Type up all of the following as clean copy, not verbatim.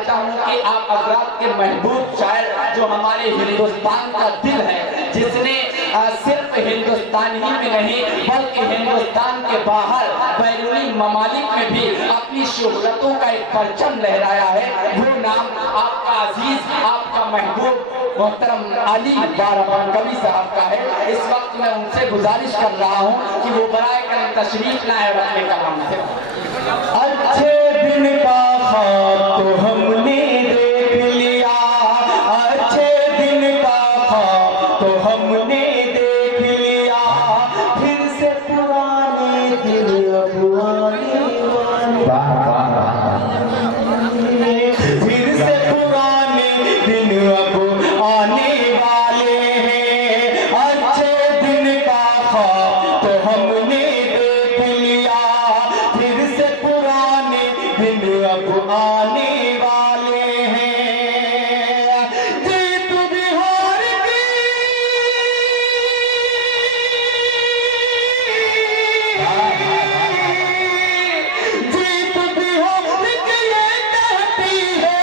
चाहता हूँ कि आप हज़रात के महबूब शायर जो हमारे हिंदुस्तान का दिल है, जिसने सिर्फ हिंदुस्तान ही में नहीं बल्कि हिंदुस्तान के बाहर बैरूनी ममालिक में भी अपनी शोहरतों का एक परचम लहराया है, वो नाम आपका अजीज, आपका महबूब मोहतरम अली बारबान कवि साहब का है। इस वक्त मैं उनसे गुजारिश कर रहा हूँ कि वो बराए करम तशरीफ लाए और अपने कलाम से। अच्छे दिन का ख्वाब तो हमने देख लिया, अच्छे दिन का ख्वाब तो हमने देख लिया, फिर से पुराने दिल अब आने वाले, फिर से पुराने दिन अब आने वाले हैं। अच्छे दिन का ख्वाब तो हमने देख लिया, फिर से पुराने दिन अब आने वाले हैं। जीत बिहार की, जीत बिहार की ये कहती है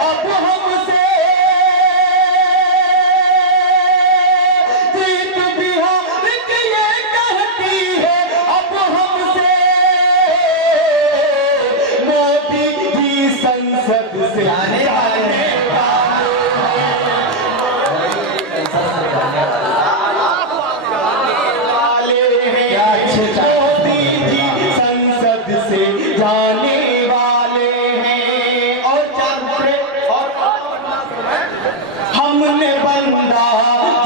अब हमसे, जीत बिहार की ये कहती है अब हमसे, मोदी जी संसद से आने वाले हैं। मोदी जी संसद से जाने वाले हैं। और हमने बंदा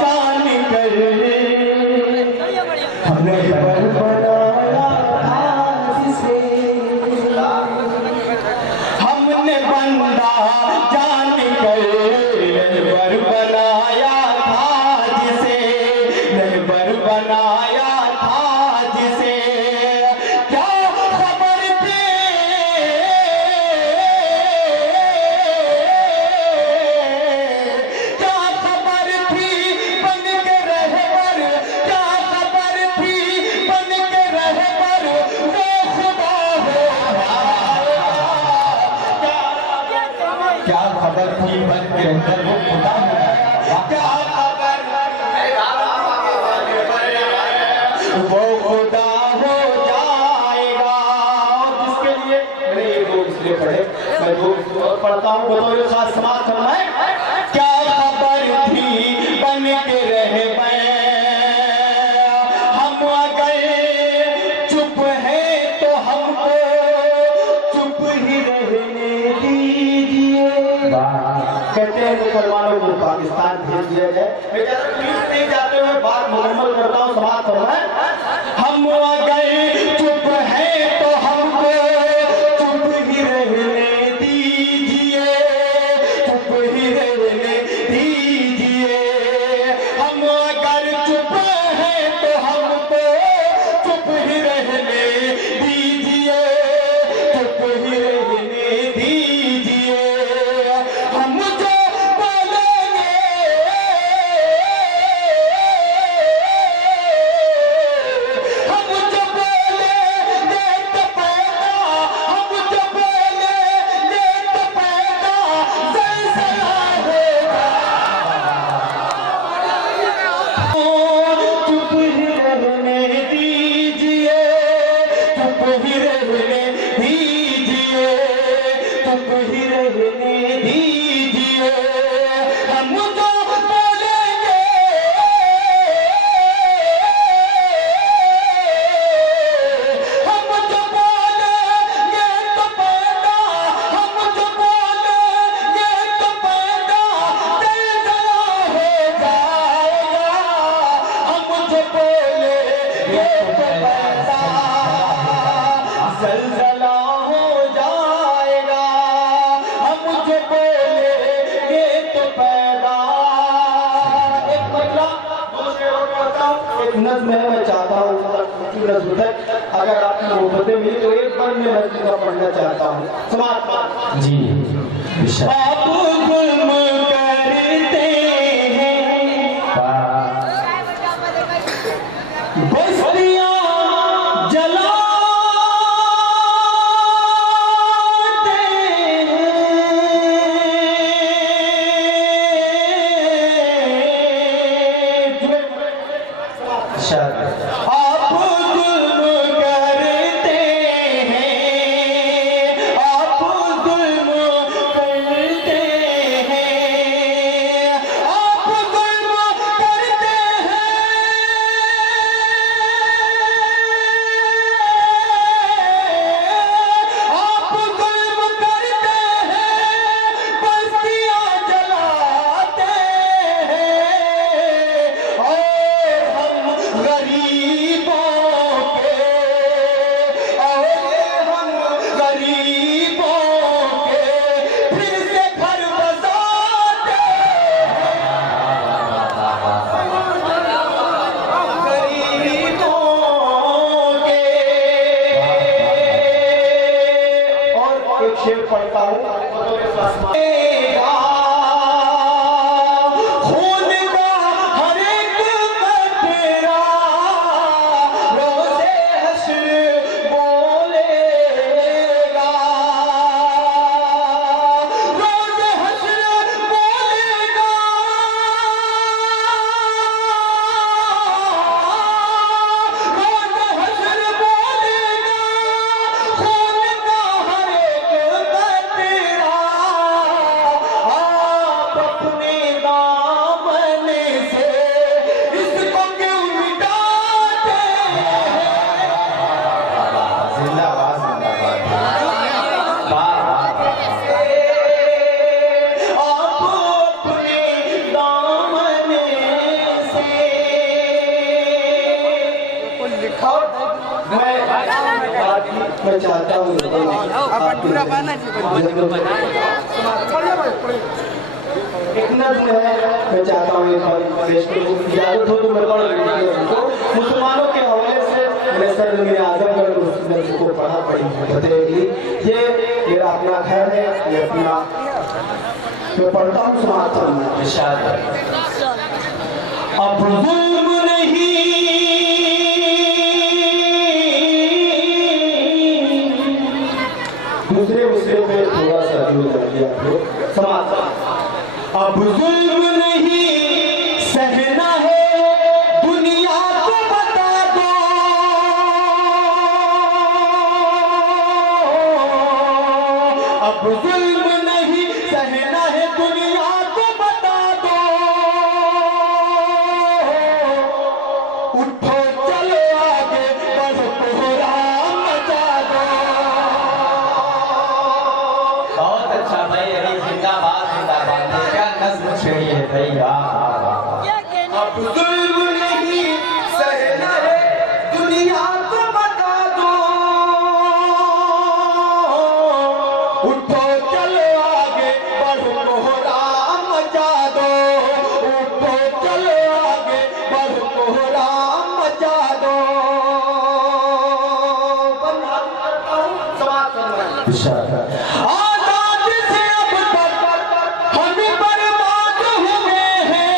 जान कर, हमने पर बनाया हाथ से, हमने बंदा जान कर नैबर बनाया था जिसे, नैबर बनाया था जिसे। क्या खबर थी, क्या खबर थी बन के रहबर, क्या खबर थी बन के रहबर, वो खुदा हो क्या खबर थी बन के रहबर, वो खुदा हो क्या खबर, वो खुदा हो जाएगा। जिसके लिए मैंने ये दो इसलिए पढ़े, मैं दो पढ़ता हूँ बतौर खास समाज करना है। क्या खबर थी बन के रहबर, हम अगर चुप हैं तो हमको चुप ही रहने दीजिए। कहते हैं मुसलमानों को पाकिस्तान भेज दिया जाए, मैं कहता हूं प्लीज नहीं जाते हुए बात मुकम्मल करता हूँ, समाप्त हो रहा है। हम अगर चुप हैं तो हमको चुप ही रहने दीजिए, चुप ही रहने दीजिए। हम अगर चुप हैं तो हमको चुप ही रहने दीजिए, चुप ही रहने दीजिए। हम जो बोलेंगे, हम जो बोलेंगे तो पैदा, हम जो बोलेंगे तो पैदा जलजला होगा। चुप ही रहने दीजिए, चुप ही रहने दीजिए, चुप ही रहने दीजिए। हम जो बोलेंगे, हम जो बोलेंगे तो पैदा, हम जो बोलेंगे तो पैदा जलजला हो जाएगा। हम जो बोलेंगे तो पैदा जलजला हो जाएगा। हम जो बोलेंगे तो पैदा। एक मतलब दूसरे और पढ़ता हूँ, एक नज़्म है, मैं चाहता हूँ नज़्म है, अगर आपकी मोहब्बतें मिली तो एक बार मैं नज़्म का पढ़ना चाहता हूँ। समाप्त जी। आप गुम करते हैं बस्तियाँ जलाते हैं, आप जुल्म करते हैं, आप जुल्म करते हैं, आप जुल्म करते हैं, आप जुल्म करते हैं, बस्तियां जलाते हैं और हम गरीबों के, और हम गरीबों के फिर से घर बसाते गरीबों के। और एक शेर पढ़ता हूँ, खून का हर एक कतरा रोज़े हश्र बोलेगा, रोज़े हश्र बोलेगा, रोज़े हश्र बोलेगा, खून का हर एक कतरा आप अपने दामन से इसको क्यों मिटाते हैं? जिंदाबाद जिंदाबाद। आप अपने दामन से मैं चाहता हूँ एक नज़्म है, मैं चाहता हूँ एक बार पेश करूँ, इजाज़त हो तो मैं पढ़ लूँगा। तो मुसलमानों के हवाले से मैं सर मेरे आजमगढ़ उस नज़्म को पढ़ा पढ़ेगी। ये मेरा अपना घर है, ये अपना मैं पढ़ता हूँ, समाप्त करना इरशाद। अब जुल्म नहीं दूसरे मुस्लिम पे थोड़ा सा जो कर दिया आपको समाप्त। अब जुल्म नहीं सहना है, दुनिया को बता दो, अब जुल्म नहीं सहना है, दुनिया को बता दो, उठो चलो आगे बढ़ो, कोहराम मचा दो। बहुत अच्छा भाई, अभी जिंदाबाद जिंदाबाद, क्या नज़्म छेड़ी है भाई, अब जुल्म नहीं सहना है, दुनिया को बता दो, उठो चलो आगे बढ़ो, कोहराम मचा दो, उठो चलो आगे बढ़ो, कोहराम मचा दो। आजाद से अब तक हम बर्बाद हुए हैं,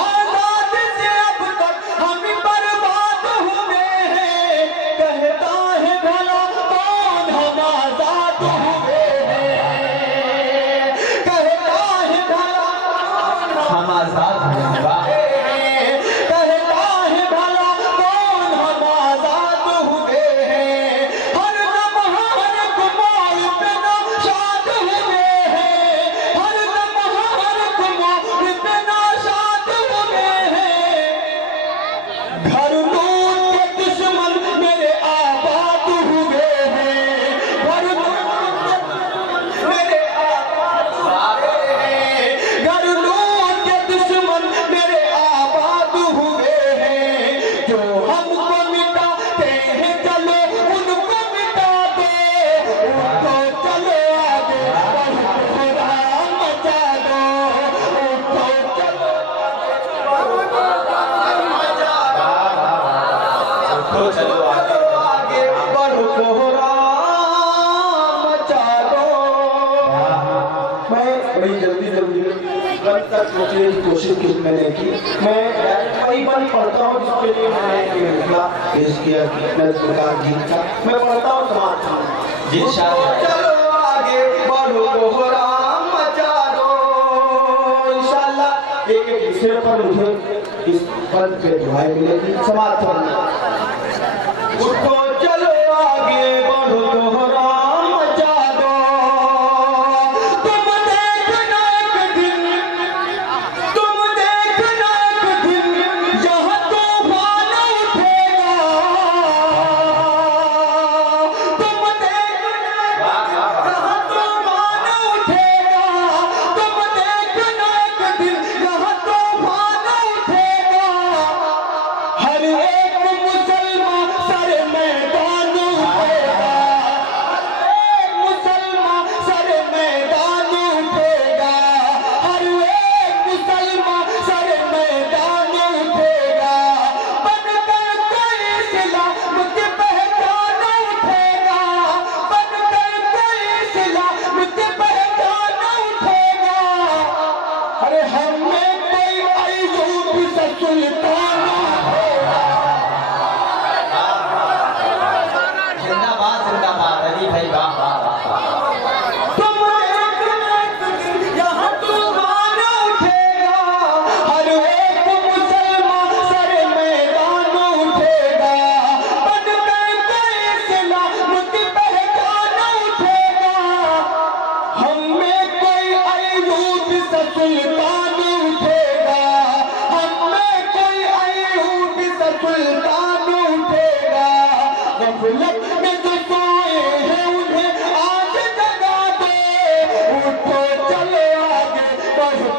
आजाद से अब तक हम बर्बाद हुए हैं, कहता है भला कौन हम आजाद हुए हैं, कहता है भला हम आजाद हुए हैं, कहता है भला कौन हम आजाद हुए हैं, हर लम्हा हर खुमार पे नाशाद हुए हैं, हर लम्हा हर खुमार पे नाशाद हुए हैं, घर लूट के दुश्मन मेरे आबाद हुए हैं, घर लूट के दुश्मन मेरे आबाद हुए हैं, घर लूट के दुश्मन मेरे आबाद हुए हैं, जो हमको मिटाते हैं चलो उनको मिटा दो, उठो चलो आगे बढ़ो, कोहराम मचा दो, उठो चलो उठो चलो आगे बढ़ो, कोहराम मचा दो। मैं बड़ी जल्दी जल्दी कल तक पहुंचने की कोशिश की मैंने की, मैं कई बार पढ़ता हूँ, जिसके लिए मैंने लिखा पेश किया नज़्म का गीत का, मैं पढ़ता हूँ समाप्त हूँ। जी चलो आगे बढ़ो, कोहराम मचा दो, इंशाअल्लाह एक सिर पर मुझे इस पद पे दुआएं मिलेगी। समाप्त होना। उठो चलो आगे बढ़ो दोहरा मचा दो, तुम देखना एक दिन, तुम देखना एक दिन यहाँ तूफान उठेगा, तुम देखना यहाँ तूफान उठेगा, तुम देखना एक दिन यहाँ तूफान उठेगा। हर एक मुसलमान सर मैदान उठेगा, हर एक मुसलमान सर मैदान उठेगा, हर एक मुसलमान सर मैदान उठेगा। बनकर कोई इस्लाम की पहचान उठेगा, बनकर कोई इस्लाम की पहचान उठेगा। अरे हमें कोई अय्यूब सा सुल्तान जिंदाबाद जिंदाबाद अली भाई वाह वाह वाह। तुम देखना एक दिन यहाँ तूफान उठेगा, हर एक मुसलमान सर मैदान उठेगा, बनकर कोई इस्लाम की पहचान उठेगा। हमें कोई अय्यूब सा सुल्तान उठेगा, हमें कोई अय्यूब सा सुल्तान उठेगा। गफलत में जो सोए हैं उन्हें आज जगा दो, उठो चलो आगे बढ़ो